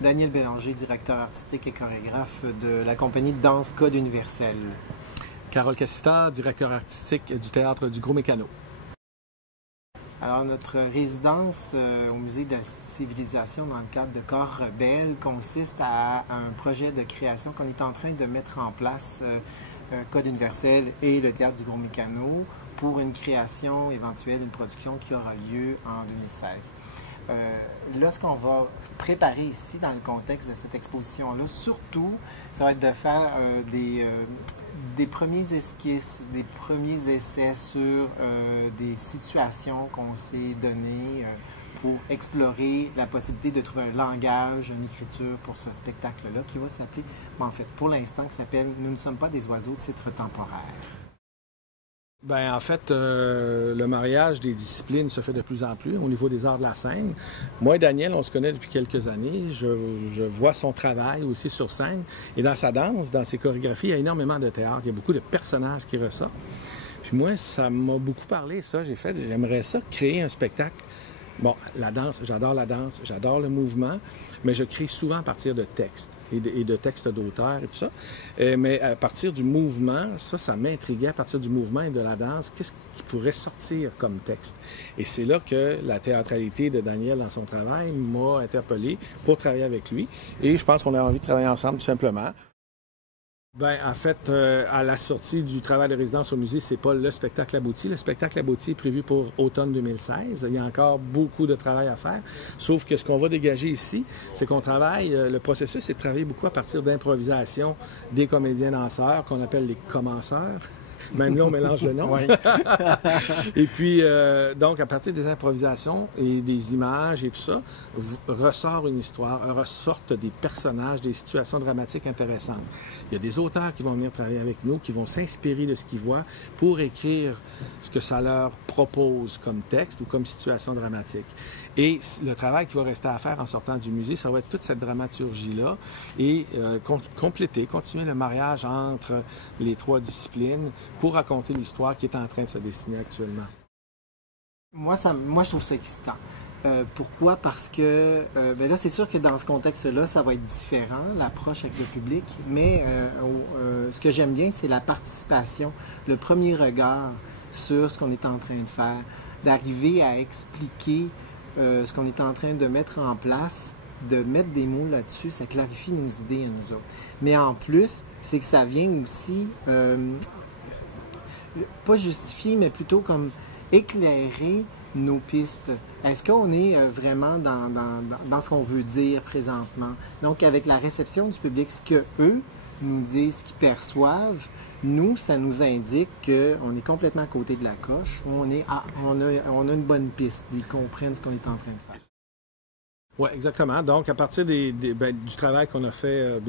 Daniel Bélanger, directeur artistique et chorégraphe de la compagnie de danse Code Universel. Carole Cassita, directeur artistique du Théâtre du Gros Mécano. Alors, notre résidence au Musée de la Civilisation dans le cadre de Corps Rebelle consiste à un projet de création qu'on est en train de mettre en place, Code Universel et le Théâtre du Gros Mécano, pour une création éventuelle, une production qui aura lieu en 2016. Là, ce qu'on va préparer ici dans le contexte de cette exposition-là, surtout, ça va être de faire des premiers esquisses, des premiers essais sur des situations qu'on s'est données pour explorer la possibilité de trouver un langage, une écriture pour ce spectacle-là qui va s'appeler, en fait, pour l'instant, qui s'appelle « Nous ne sommes pas des oiseaux, titre temporaire ». Bien, en fait, le mariage des disciplines se fait de plus en plus au niveau des arts de la scène. Moi et Daniel, on se connaît depuis quelques années. Je vois son travail aussi sur scène. Et dans sa danse, dans ses chorégraphies, il y a énormément de théâtre. Il y a beaucoup de personnages qui ressortent. Puis moi, ça m'a beaucoup parlé, ça. J'aimerais ça, créer un spectacle. Bon, la danse, j'adore le mouvement, mais je crée souvent à partir de textes et de textes d'auteurs et tout ça. Mais à partir du mouvement, ça m'intriguait à partir du mouvement et de la danse, qu'est-ce qui pourrait sortir comme texte? Et c'est là que la théâtralité de Daniel dans son travail m'a interpellé pour travailler avec lui. Et je pense qu'on a envie de travailler ensemble tout simplement. Bien, en fait, à la sortie du travail de résidence au musée, c'est pas le spectacle abouti. Le spectacle abouti est prévu pour automne 2016. Il y a encore beaucoup de travail à faire. Sauf que ce qu'on va dégager ici, c'est qu'on travaille, le processus, c'est de travailler beaucoup à partir d'improvisation des comédiens-danseurs, qu'on appelle les commenceurs. Même là, on mélange le nom. Oui. Et puis, donc, à partir des improvisations et des images et tout ça, ressort une histoire, ressortent des personnages, des situations dramatiques intéressantes. Il y a des auteurs qui vont venir travailler avec nous, qui vont s'inspirer de ce qu'ils voient pour écrire ce que ça leur propose comme texte ou comme situation dramatique. Et le travail qui va rester à faire en sortant du musée, ça va être toute cette dramaturgie-là et continuer le mariage entre les trois disciplines pour raconter l'histoire qui est en train de se dessiner actuellement. Moi, je trouve ça excitant. Pourquoi? Parce que là, c'est sûr que dans ce contexte-là, ça va être différent, l'approche avec le public, mais ce que j'aime bien, c'est la participation, le premier regard sur ce qu'on est en train de faire, d'arriver à expliquer ce qu'on est en train de mettre en place, de mettre des mots là-dessus, ça clarifie nos idées à nous autres. Mais en plus, c'est que ça vient aussi, pas justifier, mais plutôt comme éclairer nos pistes. Est-ce qu'on est vraiment dans ce qu'on veut dire présentement? Donc, avec la réception du public, ce qu'eux nous disent, ce qu'ils perçoivent, nous, ça nous indique qu'on est complètement à côté de la coche, on a une bonne piste, ils comprennent ce qu'on est en train de faire. Oui, exactement. Donc, à partir du travail qu'on a fait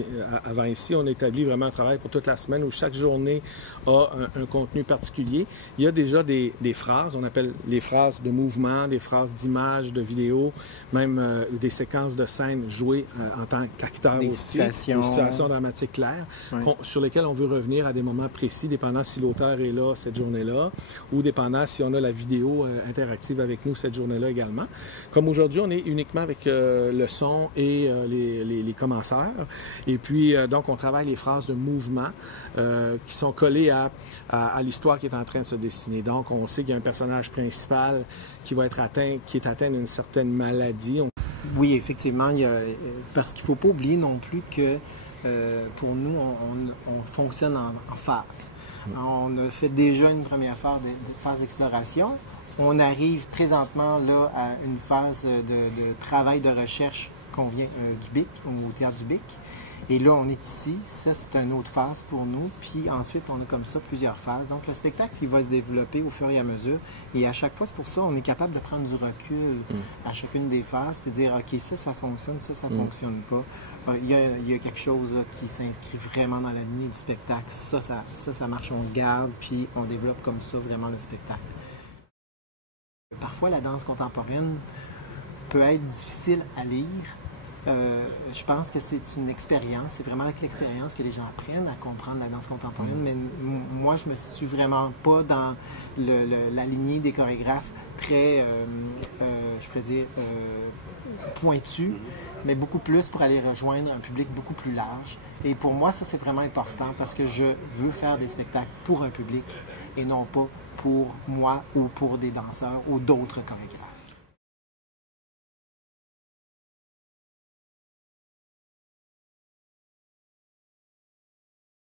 avant ici, on établit vraiment un travail pour toute la semaine où chaque journée a un contenu particulier. Il y a déjà des phrases, on appelle les phrases de mouvement, des phrases d'images, de vidéos, même des séquences de scènes jouées en tant qu'acteur aussi. Des situations dramatiques claires, oui, sur lesquelles on veut revenir à des moments précis, dépendant si l'auteur est là cette journée-là ou dépendant si on a la vidéo interactive avec nous cette journée-là également. Comme aujourd'hui, on est uniquement avec le son et les commenceurs. Et puis, donc, on travaille les phrases de mouvement qui sont collées à l'histoire qui est en train de se dessiner. Donc, on sait qu'il y a un personnage principal qui est atteint d'une certaine maladie. Oui, effectivement, parce qu'il ne faut pas oublier non plus que pour nous, on fonctionne en phase. On a fait déjà une première phase d'exploration. On arrive présentement là, à une phase de travail de recherche qu'on vient du BIC, au Théâtre du BIC. Et là, on est ici. Ça, c'est une autre phase pour nous. Puis ensuite, on a comme ça plusieurs phases. Donc, le spectacle, il va se développer au fur et à mesure. Et à chaque fois, c'est pour ça qu'on est capable de prendre du recul à chacune des phases puis dire, OK, ça fonctionne, ça fonctionne pas. Il y a quelque chose là, qui s'inscrit vraiment dans la lignée du spectacle. Ça marche, on le garde, puis on développe comme ça vraiment le spectacle. Parfois, la danse contemporaine peut être difficile à lire Je pense que c'est une expérience, c'est vraiment avec l'expérience que les gens apprennent à comprendre la danse contemporaine, mais moi je me situe vraiment pas dans la lignée des chorégraphes très, je pourrais dire, pointus, mais beaucoup plus pour aller rejoindre un public beaucoup plus large. Et pour moi, ça c'est vraiment important parce que je veux faire des spectacles pour un public et non pas pour moi ou pour des danseurs ou d'autres chorégraphes.